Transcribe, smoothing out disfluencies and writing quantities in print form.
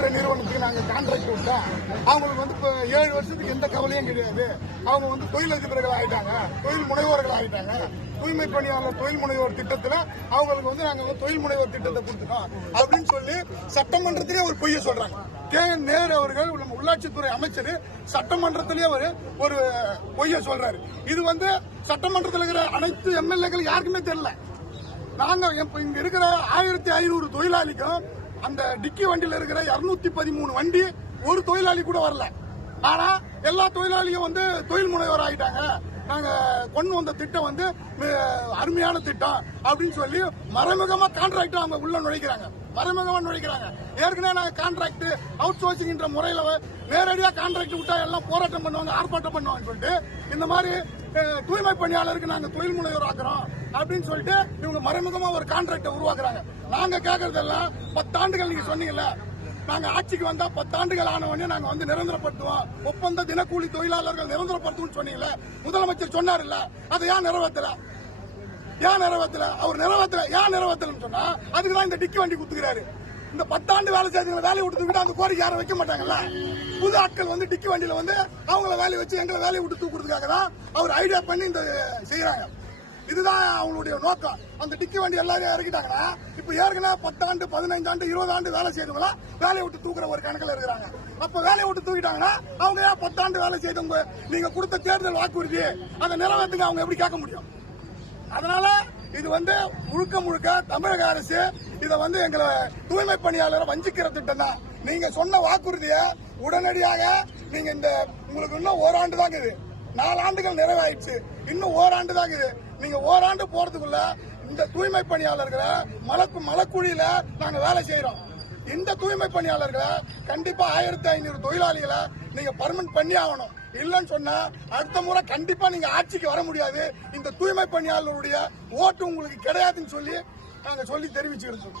என்ற நிறுவனத்துக்கு நாங்கள் கான்ட்ராக்ட் விட்டோம். அவங்களுக்கு வந்து இப்போ 7 வருஷத்துக்கு எந்த கவலையும் கிடையாது. அவங்க வந்து தொழிலதிபர்கள் ஆகிட்டாங்க, தொழில் முனைவோர்கள் ஆகிட்டாங்க. தூய்மை பணியாளர் தொழில் முனைவோர் திட்டத்தில் அவங்களுக்கு வந்து நாங்கள் தொழில் முனைவோர் திட்டத்தை கொடுத்துட்டோம் அப்படின்னு சொல்லி சட்டமன்றத்திலே ஒரு பொய்யை சொல்றாங்க. கே.என். நேரு அவர்கள் நம்ம உள்ளாட்சித்துறை அமைச்சர் சட்டமன்றத்திலேயே ஒரு பொய்யை சொல்றாரு. இது வந்து சட்டமன்றத்தில் இருக்கிற அனைத்து எம்எல்ஏக்கள் யாருக்குமே தெரியல. நாங்க இங்க இருக்கிற 1500 தொழிலாளிக்கும் அந்த டிக்கி வண்டியில இருக்கிற 213 வண்டி ஒரு தொழிலாளி கூட வரல. ஆனா எல்லா தொழிலாளியும் வந்து தொழில் முனைவர் ஆகிட்டாங்க. நாங்க கொண்டு வந்த திட்டம் வந்து அருமையான திட்டம் அப்படின்னு சொல்லி மறைமுகமா கான்ட்ராக்ட் அவங்க உள்ள நுழைக்கிறாங்க. ஏற்கனவே நாங்க கான்ட்ராக்ட் அவுட் சோர்சிங் முறையில நேரடியா கான்ட்ராக்ட் விட்டா எல்லாம் போராட்டம் பண்ணுவாங்க, ஆர்ப்பாட்டம் பண்ணுவாங்க சொல்லிட்டு இந்த மாதிரி தூய்மை பணியாளருக்கு நாங்க தொழில் முனைவர் ஆக்குறோம் அப்படின்னு சொல்லிட்டு இவங்க மறைமுகமா ஒரு கான்ட்ராக்டை உருவாக்குறாங்க. நாங்க கேட்கறதெல்லாம் 10 ஆண்டுகள் நீங்க சொன்னீங்கல்ல, நாங்க ஆட்சிக்கு வந்தா 10 ஆண்டுகள் ஆனவனே நாங்க வந்து நிரந்தரப்படுத்துவோம், ஒப்பந்த தினக்கூலி தொழிலாளர்கள் நிரந்தரப்படுத்துவோம் சொன்னீங்கல்ல, முதலமைச்சர் சொன்னார் இல்ல, அதை ஏன் நிறைவேற்றல? அவர் நிறைவேற்றலன்னு சொன்னா அதுக்குதான் இந்த டிக்கி வண்டி குத்துக்கிறாரு. இந்த 10 ஆண்டு வேலை செய்யறவங்க வேலையை விட்டு தூக்கிட்டு அந்த கோரிக்கை யாரும் வைக்க மாட்டாங்கல்ல. புது ஆட்கள் வந்து டிக்கி வண்டியில வந்து அவங்கள வேலையை வச்சு எங்களை வேலையை விட்டு தூக்குறதுக்காக தான் அவர் ஐடியா பண்ணி இந்த செய்யறாங்க. இதுதான் அவங்களுடைய நோக்கம். அந்த டிக்கி வண்டி எல்லாரும் இறக்கிட்டாங்கன்னா இப்ப ஏற்கனவே 10 ஆண்டு 15 ஆண்டு 20 ஆண்டு வேலை செய்யறவங்களா வேலையை விட்டு தூக்குற ஒரு கணக்கில் இருக்கிறாங்க. அப்ப வேலையை விட்டு தூக்கிட்டாங்கன்னா அவங்க ஏன் 10 ஆண்டு வேலை செய்தவங்க நீங்க கொடுத்த தேர்தல் வாக்குறுதி அதை நிறைவேற்றுங்க அவங்க எப்படி கேட்க முடியும்? அதனால இது வந்து முழுக்க தமிழக அரசு இதை வந்து எங்களை தூய்மை பணியாளரை வஞ்சிக்கிற திட்டம் தான். நீங்க சொன்ன வாக்குறுதிய உடனடியாக நீங்க உங்களுக்கு இன்னும் ஓராண்டு தான் இருக்குது. 4 ஆண்டுகள் நிறைவாயிடுச்சு, இன்னும் ஓராண்டு தான் இருக்குது. நீங்க ஓராண்டு போறதுக்குள்ள இந்த தூய்மை பணியாளர்களை மலக்குழியில நாங்க வேலை செய்யறோம். இந்த தூய்மை பணியாளர்களை கண்டிப்பா 1500 தொழிலாளிகளை நீங்க பர்மனன்ட் பண்ணி ஆகணும். இல்லன்னு சொன்னா அடுத்த முறை கண்டிப்பா நீங்க ஆட்சிக்கு வர முடியாது. இந்த தூய்மை பணியாளருடைய ஓட்டு உங்களுக்கு கிடையாதுன்னு சொல்லி நாங்க தெரிவிச்சுக்கிறோம்.